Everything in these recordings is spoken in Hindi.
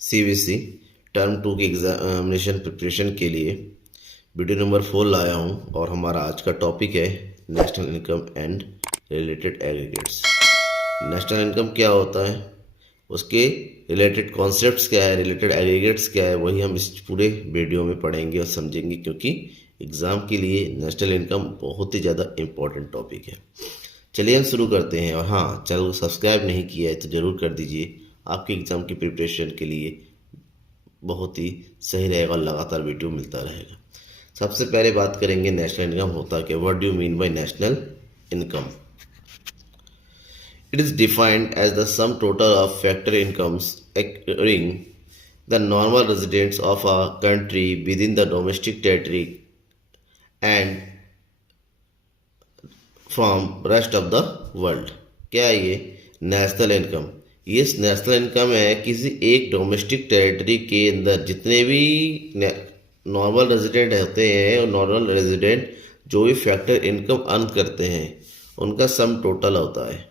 सीबीसी टर्म 2 की एग्जामिनेशन प्रिपरेशन के लिए वीडियो नंबर 4 लाया हूँ और हमारा आज का टॉपिक है national income and related aggregates. National income क्या होता है, उसके रिलेटेड कॉन्सेप्ट्स क्या है, रिलेटेड एग्रीगेट्स क्या है, वही हम इस पूरे वीडियो में पढ़ेंगे और समझेंगे, क्योंकि एग्ज़ाम के लिए नेशनल इनकम बहुत ही ज़्यादा इम्पोर्टेंट टॉपिक है। चलिए हम शुरू करते हैं। और हाँ, चैनल को सब्सक्राइब नहीं किया है तो ज़रूर कर दीजिए, आपके एग्ज़ाम की प्रिपरेशन के लिए बहुत ही सही रहेगा और लगातार वीडियो मिलता रहेगा। सबसे पहले बात करेंगे नेशनल इनकम होता क्या, what do you mean by national income. It is defined as the sum total of factor incomes occurring the normal residents of a country within the domestic territory and from rest of the world। क्या है ये नेशनल इनकम? ये नेशनल इनकम है किसी एक डोमेस्टिक टेरिटरी के अंदर जितने भी नॉर्मल रेजिडेंट होते हैं और नॉर्मल रेजिडेंट जो भी फैक्टर इनकम अर्न करते हैं उनका सम टोटल होता है।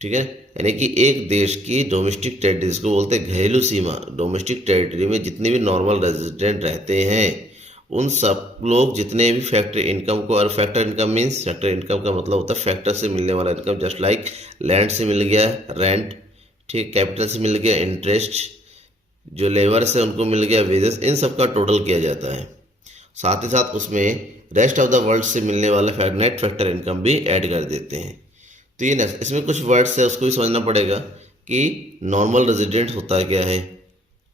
ठीक है, यानी कि एक देश की डोमेस्टिक टेरिटरी, जिसको बोलते हैं घरेलू सीमा, डोमेस्टिक टेरिटरी में जितने भी नॉर्मल रेजिडेंट रहते हैं उन सब लोग जितने भी फैक्टर इनकम को, और factor income means, factor income का मतलब होता है फैक्टर से मिलने वाला इनकम, जस्ट लाइक लैंड से मिल गया रेंट, ठीक, कैपिटल से मिल गया इंटरेस्ट, जो लेबर से उनको मिल गया वेजेस, इन सब का टोटल किया जाता है। साथ ही साथ उसमें रेस्ट ऑफ द वर्ल्ड से मिलने वाला नेट फैक्टर इनकम भी ऐड कर देते हैं। तो ये इसमें कुछ वर्ड्स है, उसको भी समझना पड़ेगा कि नॉर्मल रेजिडेंट होता है क्या है,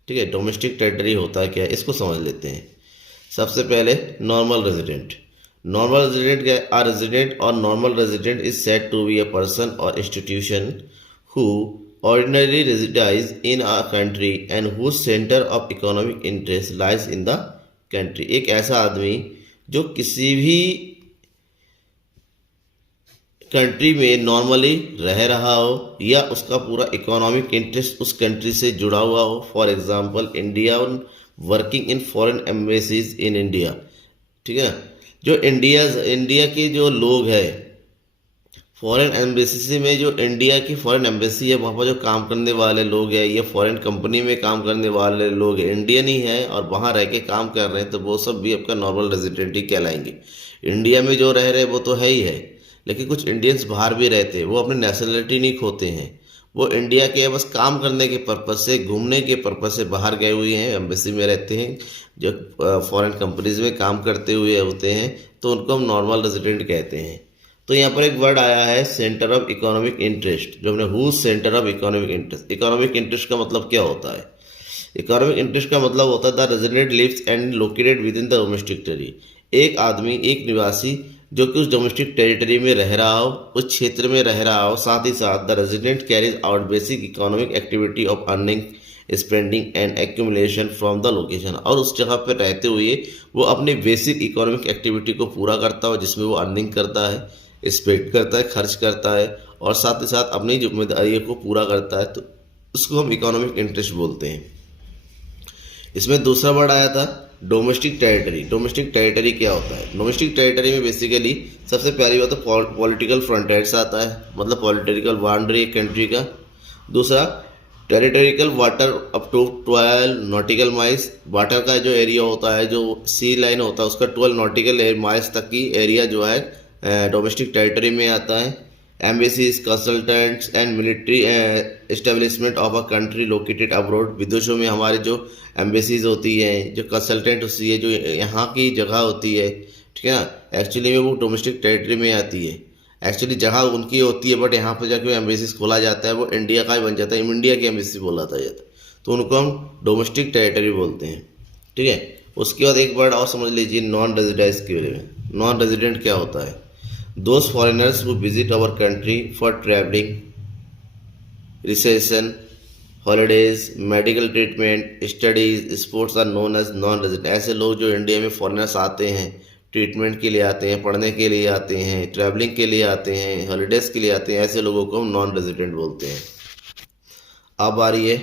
ठीक है, डोमेस्टिक टेरिटरी होता है क्या है, इसको समझ लेते हैं। सबसे पहले नॉर्मल रेजिडेंट। नॉर्मल रेजिडेंट क्या है? A resident or normal resident is said to be a person or institution who ordinarily resides in a country and whose center of economic interest lies in the country। एक ऐसा आदमी जो किसी भी कंट्री में नॉर्मली रह रहा हो या उसका पूरा इकोनॉमिक इंटरेस्ट उस कंट्री से जुड़ा हुआ हो। For example, India working in foreign embassies in India, ठीक है, जो इंडिया के जो लोग हैं फॉरेन एम्बेसी में, जो इंडिया की फॉरेन एम्बेसी है वहाँ पर जो काम करने वाले लोग हैं या फॉरेन कंपनी में काम करने वाले लोग इंडियन ही हैं और वहाँ रह के काम कर रहे हैं, तो वो सब भी आपका नॉर्मल रेजिडेंट ही कहलाएंगे। इंडिया में जो रह रहे वो तो है ही है, लेकिन कुछ इंडियंस बाहर भी रहते हैं, वो अपनी नेशनलिटी नहीं खोते हैं, वो इंडिया के बस काम करने के पर्पज़ से, घूमने के पर्पज़ से बाहर गए हुए हैं, एम्बेसी में रहते हैं, जो फॉरेन कंपनीज में काम करते हुए होते हैं, तो उनको हम नॉर्मल रेजिडेंट कहते हैं। तो यहाँ पर एक वर्ड आया है सेंटर ऑफ इकोनॉमिक इंटरेस्ट, जो हमने whose centre of economic interest. Economic interest का मतलब क्या होता है? इकोनॉमिक इंटरेस्ट का मतलब होता है the resident lives and located within the domestic territory. एक आदमी, एक निवासी जो कि उस डोमेस्टिक टेरिटरी में रह रहा हो, उस क्षेत्र में रह रहा हो, साथ ही साथ the resident carries out basic economic activity of earning, spending and accumulation from the location. और उस जगह पर रहते हुए वो अपनी बेसिक इकोनॉमिक एक्टिविटी को पूरा करता हो, जिसमें वो अर्निंग करता है, स्पेंड करता है, खर्च करता है, और साथ ही साथ अपनी जिम्मेदारियों को पूरा करता है, तो उसको हम इकोनॉमिक इंटरेस्ट बोलते हैं। इसमें दूसरा वर्ड आया था डोमेस्टिक टेरिटरी। डोमेस्टिक टेरिटरी क्या होता है? डोमेस्टिक टेरिटरी में बेसिकली सबसे पहली बात तो पॉलिटिकल फ्रंटियर्स आता है, मतलब पॉलिटिकल बाउंड्री एक कंट्री का। दूसरा territorial water up to 12 nautical miles, water का जो एरिया होता है, जो सी लाइन होता है उसका 12 नॉटिकल माइल्स तक की एरिया जो है डोमेस्टिक टेरिटरी में आता है। Embassies, consultants and military establishment of a country located abroad. विदेशों में हमारे जो एम्बेसीज होती हैं, जो कंसल्टेंट होती है, जो यहाँ की जगह होती है, ठीक है ना, एक्चुअली में वो डोमेस्टिक टेरिटरी में आती है। एक्चुअली जगह उनकी होती है, बट यहाँ पर जाके एम्बेसीज खोला जाता है, वो इंडिया का ही बन जाता है, इंडिया की एम्बेसी बोला जाता है, तो उनको हम डोमेस्टिक टेरिटरी बोलते हैं। ठीक है, उसके बाद एक वर्ड और समझ लीजिए नॉन रेजिडेंस के बारे में। नॉन रेजिडेंट क्या होता है? Those foreigners who visit our country for traveling, recreation, holidays, medical treatment, studies, sports are known as non-resident। ऐसे लोग जो इंडिया में फॉरेनर्स आते हैं, ट्रीटमेंट के लिए आते हैं, पढ़ने के लिए आते हैं, ट्रैवलिंग के लिए आते हैं, हॉलीडेज़ के लिए आते हैं, ऐसे लोगों को हम नॉन रेजिडेंट बोलते हैं। अब आ रही है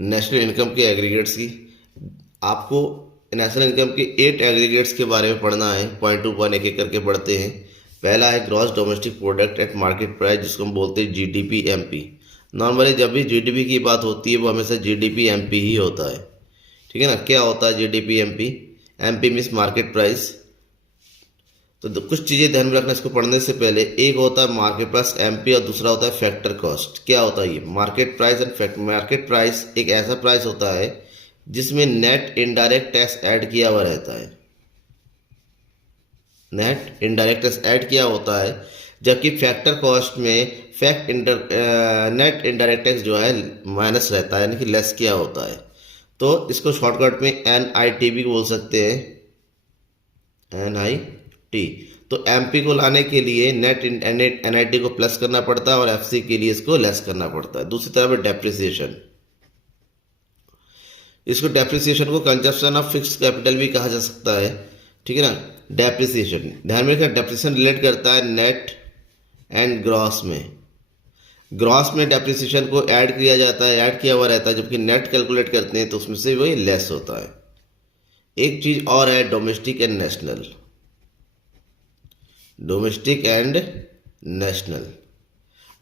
नेशनल इनकम के एग्रीगेट्स की। आपको नेशनल इनकम के 8 एग्रीगेट्स के बारे में पढ़ना है, पॉइंट टू पॉइंट एक एक करके पढ़ते हैं। पहला है gross domestic product at market price, जिसको हम बोलते हैं GDP-MP। नॉर्मली जब भी जीडीपी की बात होती है वो हमेशा जीडीपी एमपी ही होता है, ठीक है ना। क्या होता है GDP MP? MP means market price. तो कुछ चीज़ें ध्यान में रखना इसको पढ़ने से पहले। एक होता है मार्केट प्राइस एमपी और दूसरा होता है फैक्टर कॉस्ट। क्या होता है ये market price and factor? Market price एक ऐसा प्राइस होता है जिसमें नेट इनडायरेक्ट टैक्स ऐड किया हुआ रहता है। नेट इनडायरेक्ट टैक्स ऐड किया होता है, जबकि फैक्टर कॉस्ट में नेट इनडायरेक्ट टैक्स जो है माइनस रहता है, यानी कि लेस किया होता है। तो इसको शॉर्टकट में NIT भी बोल सकते हैं, NIT। तो एमपी को लाने के लिए नेट NIT को प्लस करना पड़ता है और एफसी के लिए इसको लेस करना पड़ता है। दूसरी तरफ डेप्रिसिएशन, इसको डेप्रिसिएशन को कंजप्शन ऑफ फिक्स्ड कैपिटल भी कहा जा सकता है, ठीक है ना। डेप्रिसिएशन ध्यान में रखना, डेप्रिसिएशन रिलेट करता है नेट एंड ग्रॉस में। ग्रॉस में डेप्रिसिएशन को ऐड किया जाता है, ऐड किया हुआ रहता है, जबकि नेट कैलकुलेट करते हैं तो उसमें से वही लेस होता है। एक चीज और है domestic and national. Domestic and national,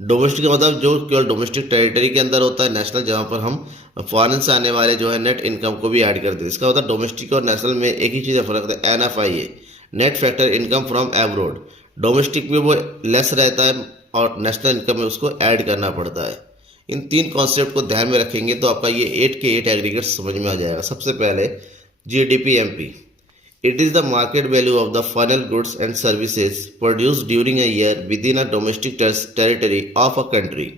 domestic का मतलब जो केवल डोमेस्टिक टेरिटरी के अंदर होता है, नेशनल जहाँ पर हम फॉरेन से आने वाले जो है नेट इनकम को भी ऐड करते हैं। इसका मतलब डोमेस्टिक और नेशनल में एक ही चीज़ फर्क होता है, NFIA, net factor income from abroad. Domestic में वो लेस रहता है और नेशनल इनकम में उसको ऐड करना पड़ता है। इन तीन कॉन्सेप्ट को ध्यान में रखेंगे तो आपका ये 8 के 8 एग्रीगेट समझ में आ जाएगा। सबसे पहले GDP MP, it is the market value of the final goods and services produced during a year within a domestic territory of a country।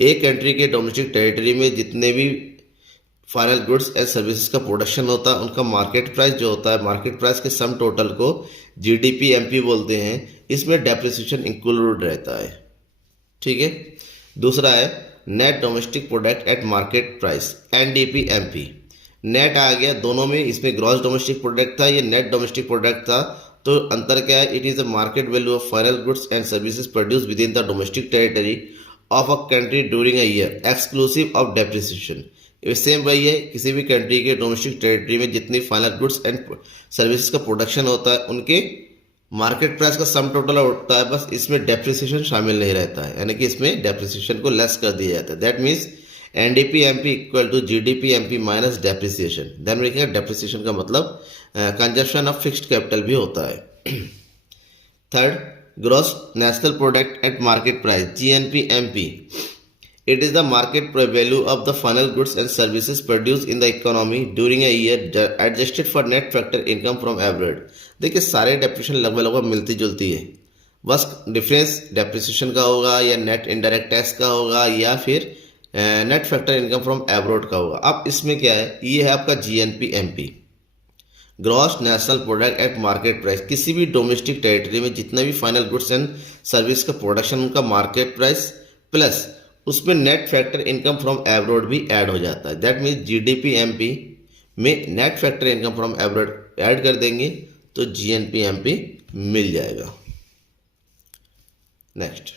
एक कंट्री के डोमेस्टिक टेरिटरी में जितने भी फाइनल गुड्स एंड सर्विसेज का प्रोडक्शन होता है उनका मार्केट प्राइस जो होता है, मार्केट प्राइस के सम टोटल को GDP MP बोलते हैं। इसमें डेप्रिसिएशन इंक्लूड रहता है, ठीक है। दूसरा है net domestic product at market price, NDP MP। Net आ गया दोनों में, इसमें ग्रॉस डोमेस्टिक प्रोडक्ट था, ये नेट डोमेस्टिक प्रोडक्ट था। तो अंतर क्या है? It is the market value of final goods and services produce within the domestic territory of a country during a year exclusive of depreciation. Same वही है, किसी भी कंट्री के डोमेस्टिक टेरिटरी में जितनी फाइनल गुड्स एंड सर्विसेज का प्रोडक्शन होता है उनके मार्केट प्राइस का सम टोटल होता है, बस इसमें डेप्रिसिएशन शामिल नहीं रहता है, यानी कि इसमें डेप्रिसिएशन को लेस कर दिया जाता है। That means NDP MP equal to GDP MP minus depreciation. ध्यान में रखिएगा डेप्रिसिएशन का मतलब कंजप्शन ऑफ फिक्स्ड कैपिटल भी होता है। Third, gross national product at market price, GNP MP। It is the market value of the final goods and services produce in the economy during a year adjusted for net factor income from abroad. देखिए सारे डेप्रिसिएशन लगभग मिलती जुलती है, बस डिफरेंस डेप्रिसिएशन का होगा या नेट इनडायरेक्ट टैक्स का होगा या फिर net factor income from abroad का होगा। अब इसमें क्या है, ये है आपका GNP MP, gross national product at market price. किसी भी डोमेस्टिक टेरिटरी में जितना भी फाइनल गुड्स एंड सर्विस का प्रोडक्शन उनका मार्केट प्राइस प्लस उसमें net factor income from abroad भी ऐड हो जाता है। दैट मीन्स GDP MP में net factor income from abroad add कर देंगे तो GNP MP मिल जाएगा। Next,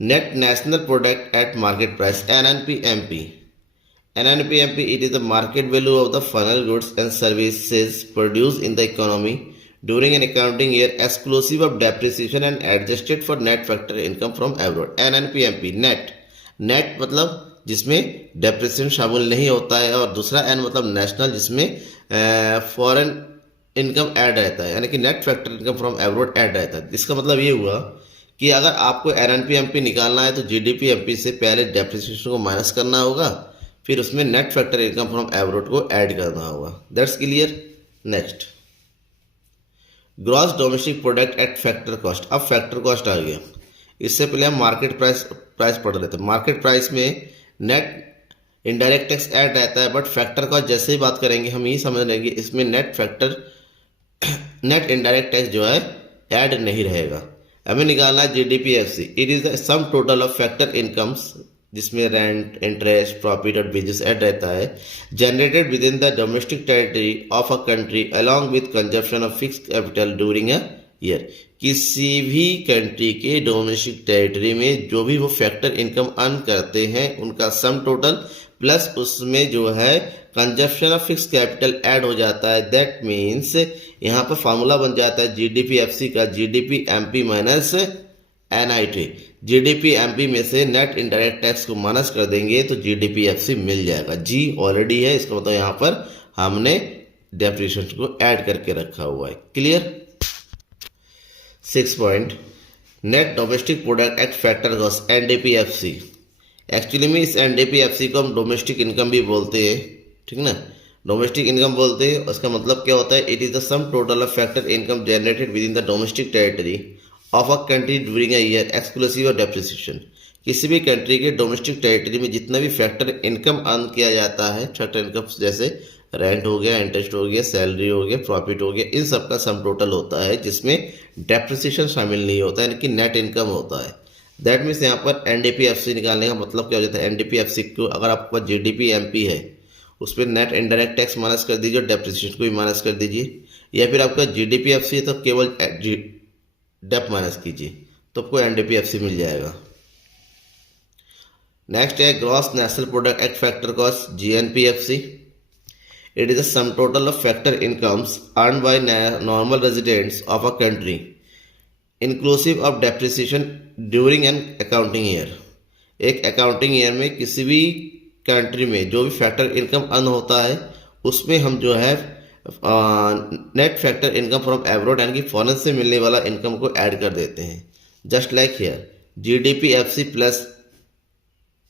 net national product at market price, NNP MP। NNP MP, it is the market value of the final goods and services produced in the economy during an accounting year exclusive of depreciation and adjusted for net factor income from abroad। NNP MP net, net मतलब जिसमें डेप्रिसिएशन शामिल नहीं होता है, और दूसरा N मतलब नेशनल जिसमें फॉरेन इनकम ऐड रहता है, यानी कि net factor income from abroad add रहता है। इसका मतलब ये हुआ कि अगर आपको NNP MP निकालना है तो GDP MP से पहले डेप्रिसिएशन को माइनस करना होगा, फिर उसमें net factor income from abroad को ऐड करना होगा। That's clear. Next, gross domestic product eight factor cost. अब फैक्टर कॉस्ट आ गया, इससे पहले हम मार्केट प्राइस पढ़ रहे थे। मार्केट प्राइस में नेट इनडायरेक्ट टैक्स ऐड रहता है, बट फैक्टर कॉस्ट जैसे ही बात करेंगे हम यही समझ लेंगे इसमें नेट इनडायरेक्ट टैक्स जो है ऐड नहीं रहेगा। हमें निकालना है GDP FC। It is the sum total of factor incomes जिसमें रेंट, इंटरेस्ट, प्रॉफिट और वेजेस ऐड रहता है, generated with in the domestic territory of a country along with consumption of fixed capital during a year. किसी भी कंट्री के डोमेस्टिक टेरिटरी में जो भी वो फैक्टर इनकम अर्न करते हैं उनका सम टोटल प्लस उसमें जो है consumption of fix capital add हो जाता है। दैट मीन्स यहाँ पर फॉर्मूला बन जाता है GDP FC का GDP MP minus NIT। GDP MP में से नेट इनडायरेक्ट टैक्स को माइनस कर देंगे तो जीडीपी एफसी मिल जाएगा। जी ऑलरेडी है, इसका मतलब यहाँ पर हमने डेप्रिसिएशन को ऐड करके रखा हुआ है। Clear. 6 point, net domestic product at factor cost NDPFC. Actually में इस एनडीपीएफसी को हम डोमेस्टिक इनकम भी बोलते हैं, ठीक ना, डोमेस्टिक इनकम बोलते हैं। उसका मतलब क्या होता है, it is the sum total of factor income generated with in the domestic territory of a country during a year exclusive of depreciation. किसी भी कंट्री के डोमेस्टिक टेरिटरी में जितना भी फैक्टर इनकम अर्न किया जाता है, फैक्टर इनकम जैसे रेंट हो गया, इंटरेस्ट हो गया, सैलरी हो गया, प्रॉफिट हो गया, इन सब का सम टोटल होता है जिसमें डेप्रिसिएशन शामिल नहीं होता है, यानी कि नेट इनकम होता है। दैट मीन्स यहाँ पर एनडीपीएफसी निकालने का मतलब क्या हो जाता है, एनडीपीएफसी को अगर आपके पास जीडीपी एमपी है उस पर नेट इनडायरेक्ट टैक्स माइनस कर दीजिए और डेप्रिसिएशन को भी माइनस कर दीजिए, या फिर आपका जीडीपीएफसी है तो केवल डेप माइनस कीजिए तो आपको एनडीपीएफसी मिल जाएगा। नेक्स्ट है gross national product at factor cost GNPFC. It is the sum total of factor incomes earn by normal residents of a country inclusive of depreciation during an accounting year. एक अकाउंटिंग ईयर में किसी भी कंट्री में जो भी फैक्टर इनकम अर्न होता है उसमें हम जो है net factor income from abroad यानी कि फॉरेन से मिलने वाला इनकम को ऐड कर देते हैं। Just like here GDPFC plus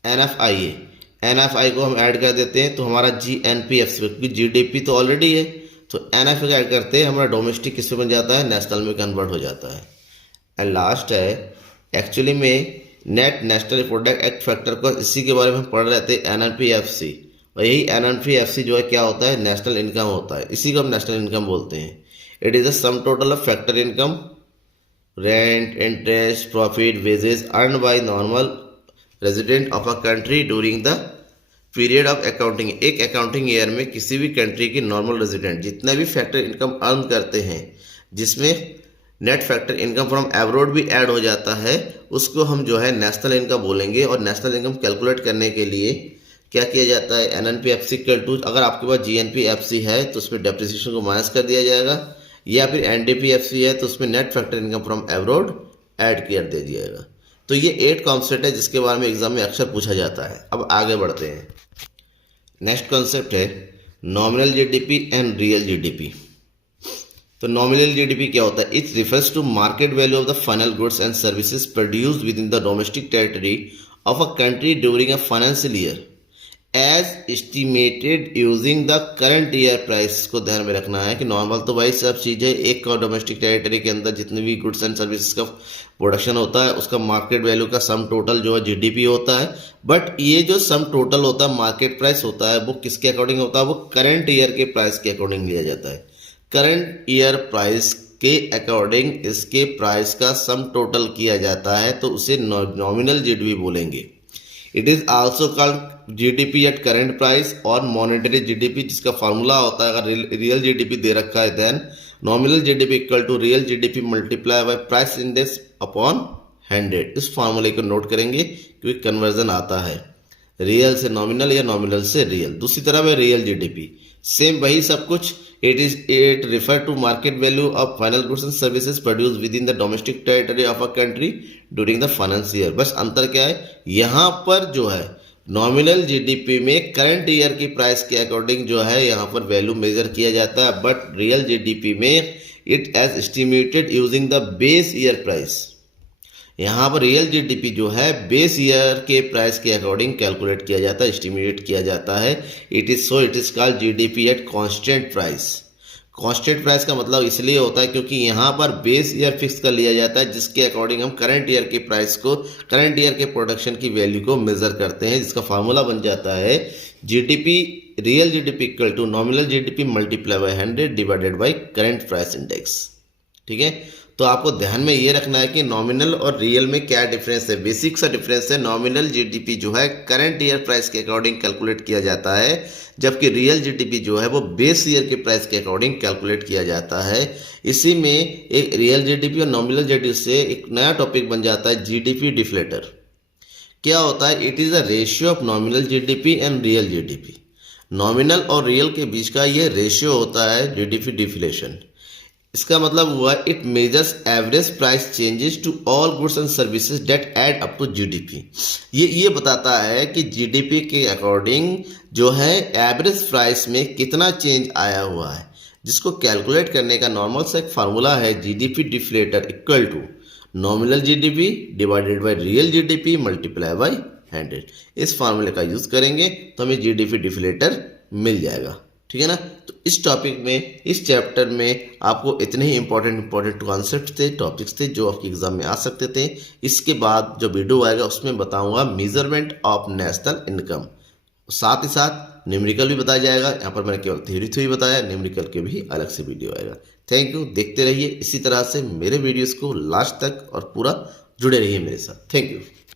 NFI को हम ऐड कर देते हैं तो हमारा जीएनपीएफसी, क्योंकि जीडीपी तो ऑलरेडी है तो एनएफआई को ऐड करते हैं, हमारा डोमेस्टिक किस में बन जाता है, नेशनल में कन्वर्ट हो जाता है। एंड लास्ट है एक्चुअली में net national product at factor को, इसी के बारे में हम पढ़ रहे थे एनएनपीएफसी, और यही एनएनपीएफसी जो है क्या होता है, नेशनल इनकम होता है, इसी को हम नेशनल इनकम बोलते हैं। It is the sum total of factor income, rent, interest, profit, wages earn by normal resident of a country during the period of accounting. एक अकाउंटिंग ईयर में किसी भी कंट्री की नॉर्मल रेजिडेंट जितना भी फैक्टर इनकम अर्न करते हैं जिसमें net factor income from abroad भी ऐड हो जाता है, उसको हम जो है नेशनल इनकम बोलेंगे। और नेशनल इनकम कैलकुलेट करने के लिए क्या किया जाता है, एनएनपीएफसी इक्वल टू, अगर आपके पास जीएनपीएफसी है तो उसमें डेप्रिसिएशन को माइनस कर दिया जाएगा, या फिर एनडीपीएफसी है तो उसमें net factor income from abroad add कर दे जाएगा। तो ये 8 कॉन्सेप्ट है जिसके बारे में एग्जाम में अक्सर पूछा जाता है। अब आगे बढ़ते हैं। नेक्स्ट कॉन्सेप्ट है nominal GDP and real GDP. तो नॉमिनल जीडीपी क्या होता है, it refers to market value of the final goods and services produced within the domestic territory of a country during a financial year as estimated using the current year price. को ध्यान में रखना है कि नॉर्मल तो भाई सब चीज़ें एक डोमेस्टिक टेरिटरी के अंदर जितने भी गुड्स एंड सर्विसेज का प्रोडक्शन होता है उसका मार्केट वैल्यू का सम टोटल जो है जीडीपी होता है। बट ये जो सम टोटल होता है, मार्केट प्राइस होता है, वो किसके अकॉर्डिंग होता है, वो करंट ईयर के प्राइस के अकॉर्डिंग लिया जाता है। करंट ईयर प्राइस के अकॉर्डिंग इसके प्राइस का सम टोटल किया जाता है तो उसे नॉमिनल जीडीपी बोलेंगे। It is also called GDP at current price और मॉनेटरी जीडीपी, जिसका फार्मूला होता है, अगर रियल जीडीपी दे रखा है then nominal GDP equal to real GDP multiply by price index upon 100। इस फार्मूले को नोट करेंगे क्योंकि कन्वर्जन आता है रियल से नॉमिनल या नॉमिनल से रियल। दूसरी तरफ है रियल जीडीपी, सेम वही सब कुछ। It refer to market value of final goods and services produce within the domestic territory of a country during the financial year. बस अंतर क्या है, यहाँ पर जो है नॉमिनल जीडीपी में करंट ईयर की प्राइस के अकॉर्डिंग जो है यहाँ पर वैल्यू मेजर किया जाता है, बट रियल जीडीपी में it as estimated using the base year price. यहाँ पर रियल जीडीपी जो है बेस ईयर के प्राइस के अकॉर्डिंग कैलकुलेट किया जाता है, एस्टिमेट किया जाता है। It is called GDP at constant price. Constant price का मतलब इसलिए होता है क्योंकि यहाँ पर बेस ईयर फिक्स कर लिया जाता है जिसके अकॉर्डिंग हम करंट ईयर के प्राइस को, करंट ईयर के प्रोडक्शन की वैल्यू को मेजर करते हैं, जिसका फार्मूला बन जाता है GDP, real GDP equal to nominal GDP multiply by 100 divided by current price index. ठीक है, तो आपको ध्यान में ये रखना है कि नॉमिनल और रियल में क्या डिफरेंस है। बेसिक सा डिफरेंस है, नॉमिनल जीडीपी जो है करंट ईयर प्राइस के अकॉर्डिंग कैलकुलेट किया जाता है, जबकि रियल जीडीपी जो है वो बेस ईयर के प्राइस के अकॉर्डिंग कैलकुलेट किया जाता है। इसी में एक रियल जीडीपी और नॉमिनल जीडीपी से एक नया टॉपिक बन जाता है जीडीपी डिफ्लेटर। क्या होता है, it is a ratio of nominal GDP and real GDP. Nominal और रियल के बीच का ये रेशियो होता है जीडीपी डिफ्लेशन। इसका मतलब हुआ it measures average price changes to all goods and services that add up to GDP. ये बताता है कि जीडीपी के अकॉर्डिंग जो है एवरेज प्राइस में कितना चेंज आया हुआ है, जिसको कैलकुलेट करने का नॉर्मल सा एक फार्मूला है GDP deflator equal to nominal GDP divided by real GDP multiply by 100। इस फार्मूले का यूज करेंगे तो हमें जीडीपी डिफ्लेटर मिल जाएगा। ठीक है ना। तो इस टॉपिक में, इस चैप्टर में आपको इतने ही इंपॉर्टेंट कॉन्सेप्ट थे, टॉपिक्स थे जो आपके एग्जाम में आ सकते थे। इसके बाद जो वीडियो आएगा उसमें बताऊंगा मेजरमेंट ऑफ नेशनल इनकम, साथ ही साथ न्यूमेरिकल भी बताया जाएगा। यहाँ पर मैंने केवल थ्योरी बताया, न्यूमेरिकल के भी अलग से वीडियो आएगा। थैंक यू, देखते रहिए इसी तरह से मेरे वीडियोस को लास्ट तक और पूरा जुड़े रहिए मेरे साथ। Thank you.